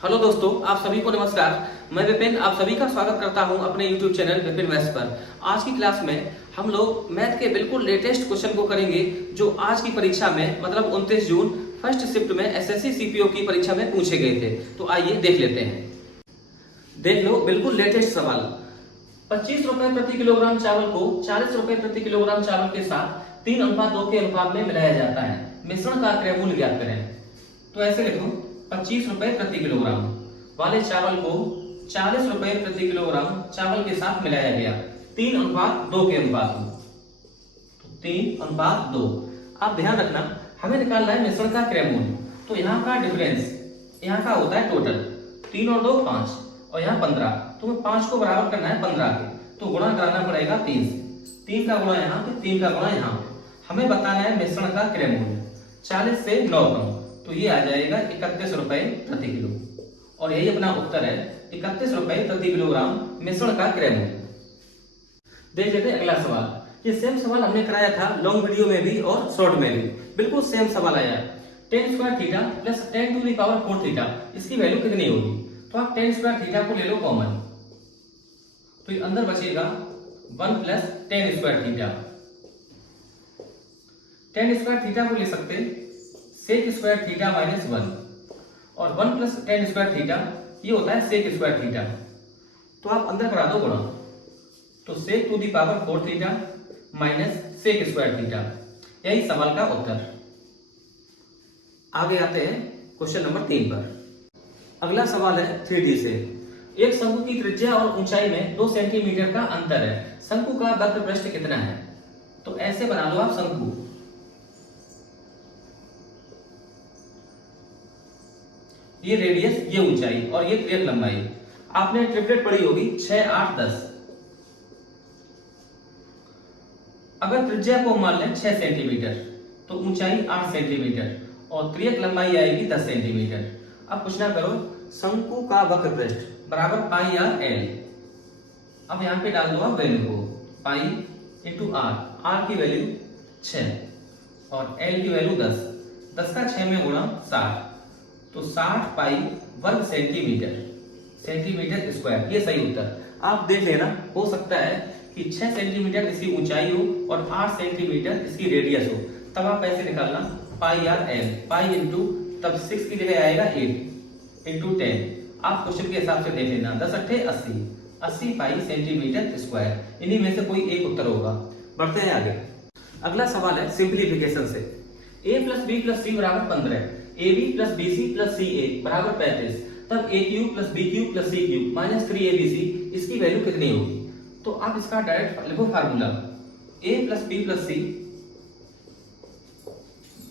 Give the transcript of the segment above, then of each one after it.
Hello दोस्तों, आप सभी को नमस्कार। मैं विपिन आप सभी का स्वागत करता हूं अपने YouTube चैनल विपिन वेस्ट पर। आज की क्लास में हम लोग मैथ के बिल्कुल लेटेस्ट क्वेश्चन को करेंगे जो आज की परीक्षा में मतलब 29 जून फर्स्ट शिफ्ट में एसएससी सीपीओ की परीक्षा में पूछे गए थे। तो आइए देख लेते हैं। देख लो, बिल्कुल लेटेस्ट सवाल। 25 रुपए प्रति किलोग्राम चावल को 40 रुपए प्रति किलोग्राम चावल के साथ 3:2 के अनुपात में मिलाया जाता है। मिश्रण का क्रय मूल्य ज्ञात करें। तो ऐसे लिखो, 25 रुपए प्रति किलोग्राम वाले चावल को 40 रुपए प्रति किलोग्राम चावल के साथ मिलाया गया 3:2 के अनुपात में। तो 3:2। आप ध्यान रखना, हमें निकालना है मिश्रण का क्रय मूल्य। तो यहाँ का डिफरेंस यहाँ का होता है टोटल 3 और 2 5 और यहाँ 15। तो 5 को बराबर करना है 15 के, तो गुणा कराना पड़ेगा 3 से। 3 का गुणा यहाँ पे, 3 का गुणा यहाँ पे। हमें बताना है मिश्रण का क्रय मूल्य। 40 से 9 कम, तो ये आ जाएगा 31 रुपए प्रति किलो। और यही अपना उत्तर है, 31 रुपए प्रति किलोग्राम मिश्रण का क्रय मूल्य। देख लेते हैं अगला सवाल। ये सेम सवाल हमने कराया था लॉन्ग वीडियो में भी और शॉर्ट में भी। बिल्कुल सेम सवाल आया। tan square theta plus tan to the power 4 theta, इसकी वैल्यू कितनी होगी? तो आप tan स्क्वायर थीटा को ले लो कॉमन, तो ये अंदर बचेगा 1 plus tan square theta. tan square theta को ले सकते sec स्क्वायर थीटा माइनस 1, और 1 प्लस tan स्क्वायर थीटा ये होता है sec स्क्वायर थीटा। तो आप अंदर करा दो गुणा, तो sec to the power 4 theta minus sec square theta. यही सवाल का उत्तर। आगे आते हैं क्वेश्चन नंबर 3 पर। अगला सवाल है 3D से। एक शंकु की त्रिज्या और ऊंचाई में 2 सेंटीमीटर का अंतर है। शंकु का वक्र पृष्ठ कितना है? तो ऐसे बना लो आप शंकु। ये रेडियस, ये ऊंचाई और ये त्रिज्या लंबाई। आपने ट्रिपलेट पढ़ी होगी 6 8 10। अगर त्रिज्या को मान लें 6 सेंटीमीटर, तो ऊंचाई 8 सेंटीमीटर और त्रिज्या लंबाई आएगी 10 सेंटीमीटर। अब कुछ ना करो, शंकु का वक्र पृष्ठ बराबर पाई आर एल। अब यहाँ पे डाल दो आप वैल्यू को, पाई इंटू आर। आर की वैल्यू 6 और एल की वैल्यू 10। 10 का 6 में गुणा 60, तो 60 पाई वर्ग सेंटीमीटर, सेंटीमीटर स्क्वायर। ये सही उत्तर। आप देख लेना, हो सकता है कि 6 सेंटीमीटर इसकी ऊंचाई हो और 8 सेंटीमीटर इसकी रेडियस हो। तब आप ऐसे निकालना, पाई आर एल, पाई इंटू तब 6 की जगह आएगा 8 इंटू 10। आप क्वेश्चन के हिसाब से देख लेना, 10 अट्ठे 80, 80 पाई सेंटीमीटर स्क्वायर। इन्हीं में से कोई एक उत्तर होगा। बढ़ते हैं आगे। अगला सवाल है सिंप्लीफिकेशन से। a plus B plus C बराबर 15, A B plus B C plus C A बराबर 35, तब A cube plus B cube plus C cube minus 3abc इसकी वैल्यू कितनी होगी? तो आप इसका डायरेक्ट लिखो formula, a plus B plus C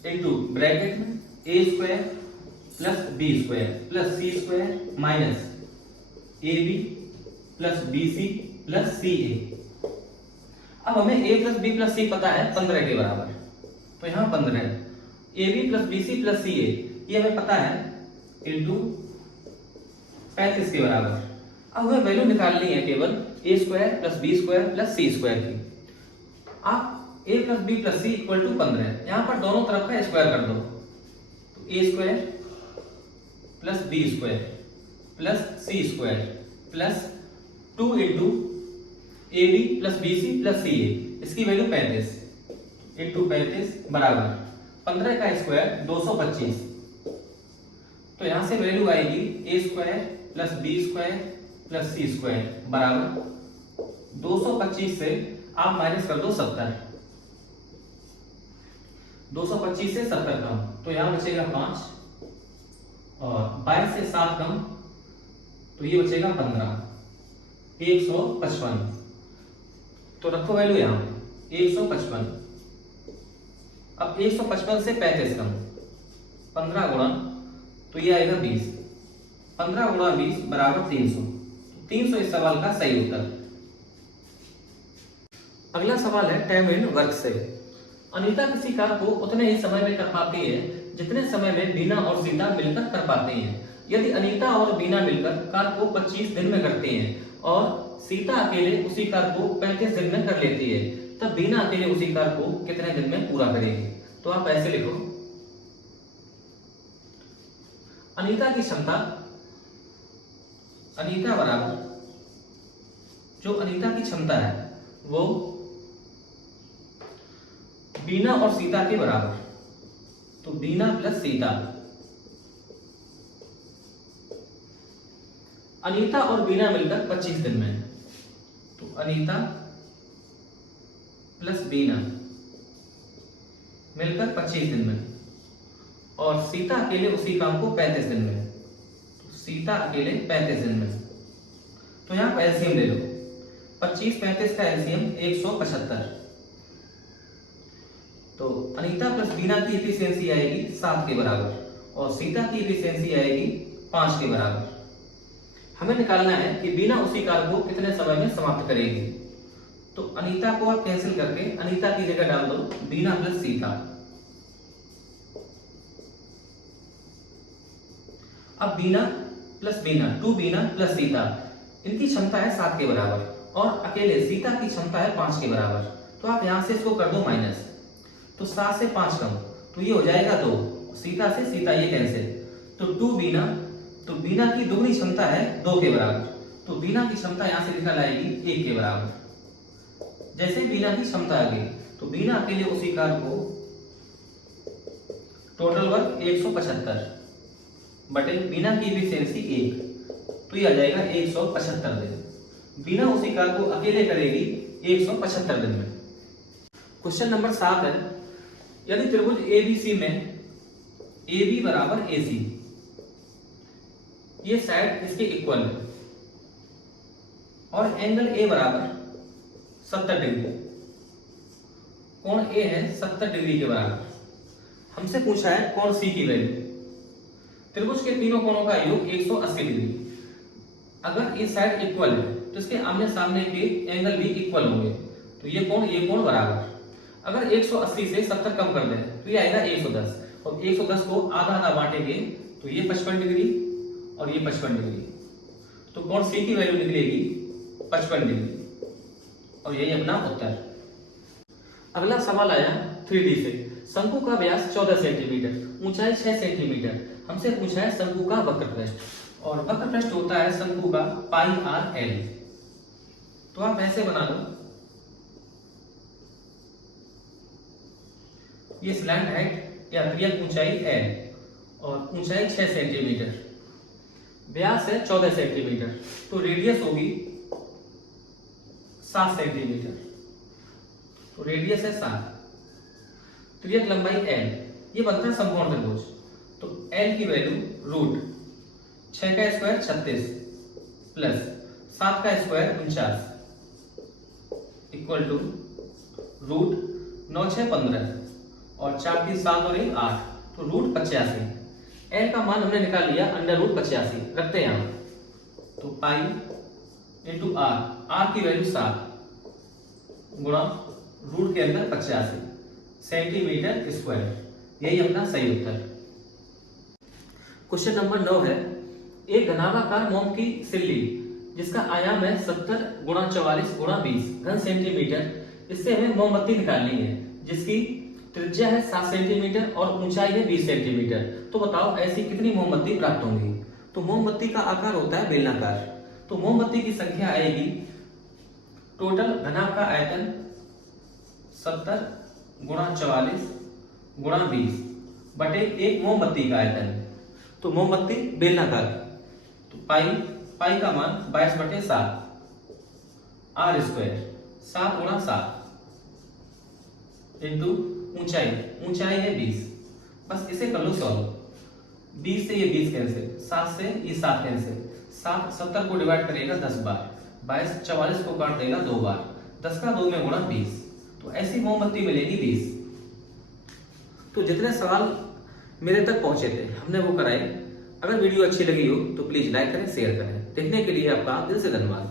into bracket में A square plus B square plus C square minus A B plus B C plus C A. अब हमें a plus B plus C पता है 15 के बराबर, तो यहाँ 15 है। A B plus B C plus C A ये हमें पता है इंटू 35 के बराबर। अब हमें वैल्यू निकालनी है केवल A square plus B square plus C square की। आप A plus B plus C equal to 15, यहाँ पर दोनों तरफ का स्क्वायर कर दो, तो A square plus B square plus C square plus 2 into A B plus B C plus C A, इसकी वैल्यू 35 इंटू 35 बराबर 15 का स्क्वायर 225। तो यहां से वैल्यू आएगी A square plus B square plus C square बराबर 225 से आप माइनस कर दो 70। 225 से 70 कम, तो यहां बचेगा 5 और 22 से 7 कम, तो ये बचेगा 15, 155। तो रखो वैल्यू यहां 155। अब 155 से 35 कम, 15 गुणा, तो ये आएगा 20। 15 गुणा 20 बराबर 300। 300 इस सवाल का सही उत्तर। अगला सवाल है टाइम एंड वर्क से। अनीता किसी कार्य को उतने ही समय में कर पाती है जितने समय में बीना और सीता मिलकर कर पाती हैं। यदि अनीता और बीना मिलकर कार्य को 25 दिन में करती हैं और सीता अकेले उसी कार्य को 35 दिन में कर लेती है, तब बीना अकेले उसी कार्य को कितने दिन में पूरा करेगी? तो आप ऐसे लिखो, अनीता की क्षमता अनीता बराबर, जो अनीता की क्षमता है वो बीना और सीता के बराबर, तो बीना प्लस सीता। अनीता और बीना मिलकर 25 दिन में, तो अनीता प्लस बीना मिलकर 25 दिन में, और सीता अकेले उसी काम को 35 दिन में, तो सीता अकेले 35 दिन में। तो यहां पर एलसीएम ले लो, 25-35 का एलसीएम 175। तो अनीता प्लस बीना की एफिशिएंसी आएगी 7 के बराबर और सीता की एफिशिएंसी आएगी 5 के बराबर। हमें निकालना है कि बीना उसी कार्य को कितने समय में समाप्त करेगी। तो अनीता को आप कैंसिल करके अनीता की जगह डाल दो बीना प्लस सीता। अब बीना प्लस बीना, 2 बीना प्लस सीता, इनकी क्षमता है 7 के बराबर और अकेले सीता की क्षमता है 5 के बराबर। तो आप यहां से इसको कर दो माइनस, तो 7 से 5 कम, तो ये हो जाएगा 2, सीता से सीता ये कैंसिल, तो 2 बीना, तो बीना की दोगुनी क्षमता है 2 के बराबर, तो बीना की क्षमता यहां से निकल आएगी 1 के बराबर। जैसे बीना की क्षमता आ गई तो बीना अकेले उसी कार्य को टोटल वर्क 175 बटे बीना की एफिशिएंसी 1, तो ये आ जाएगा 175 दिन। बीना उसी कार्य को अकेले करेगी 175 दिन में। क्वेश्चन नंबर 7 है, यदि त्रिभुज एबीसी में AB बराबर AC, ये साइड इसके इक्वल है और एंगल A बराबर 70 डिग्री, कोण A है 70 डिग्री के बराबर। हमसे पूछा है कोण C की वैल्यू। त्रिभुज के तीनों कोणों का योग 180 डिग्री। अगर ये साइड इक्वल है तो इसके आमने सामने के एंगल भी इक्वल होंगे, तो ये कोण बराबर। अगर 180 से 70 कम कर दें तो ये आएगा 110, और 110 को आधा आधा बांटेंगे तो ये 55 डिग्री और ये 55 डिग्री, तो कोण C की वैल्यू निकलेगी 55 डिग्री, और यही अपना उत्तर। अगला सवाल आया 3D से। शंकु का व्यास 14 सेंटीमीटर, ऊंचाई 6 सेंटीमीटर। हमसे पूछा है शंकु का वक्रपृष्ठ, और वक्रपृष्ठ होता है शंकु का पाई आर एल। तो आप ऐसे बना लो, ये स्लैंट हाइट या त्रियक ऊंचाई एल और ऊंचाई 6 सेंटीमीटर, व्यास है 14 सेंटीमीटर, तो रेडियस होगी 7 सेंटीमीटर, तो रेडियस है 7। त्रियक लंबाई एल, ये बनता है समकोण त्रिभुज, तो एल की वैल्यू रूट 6 का स्क्वायर 36 प्लस 7 का स्क्वायर 49 इक्वल टू रूट 9 6 15 और 4 3 7 और 1 8, तो रूट 85। एल का मान हमने निकाल लिया अंडर रूट 85, रखते हैं यहां, तो पाई इंटू आर, आर की वैल्यू 7 गुणा रूट के अंदर 85 सेंटीमीटर स्क्वायर, यही अपना सही उत्तर। क्वेश्चन नंबर 9 है, एक घनाभाकार मोम की सिल्ली जिसका आयाम है 70 गुणा 44 गुणा 20 घन सेंटीमीटर, इससे हमें मोमबत्ती निकालनी है जिसकी त्रिज्या है 7 सेंटीमीटर और ऊंचाई है 20 सेंटीमीटर। तो बताओ ऐसी कितनी मोमबत्ती प्राप्त होंगी। तो मोमबत्ती का आकार होता है बेलनाकार, तो मोमबत्ती की संख्या आएगी, टोटल घनाभ का आयतन 70 गुणा 44 गुणा 20 बटे एक मोमबत्ती का आयतन, तो मोमबत्ती बेलनाकार, तो पाई का मान 22 बटे 7 आर स्क्वायर, 7 गुणा 7 इंटू ऊंचाई है 20, बस इसे कर लो सॉल्व। 20 से ये 20 कैंसिल, 7 से ये 7 कैंसिल, 7 70 को डिवाइड करेगा 10 बार, 22 44 को काट देगा 2 बार, 10 का 2 में गुणा 20, तो ऐसी मोमबत्ती मिलेगी 20। तो जितने सवाल मेरे तक पहुंचे थे हमने वो कराए। अगर वीडियो अच्छी लगी हो तो प्लीज लाइक करें, शेयर करें। देखने के लिए आपका दिल से धन्यवाद।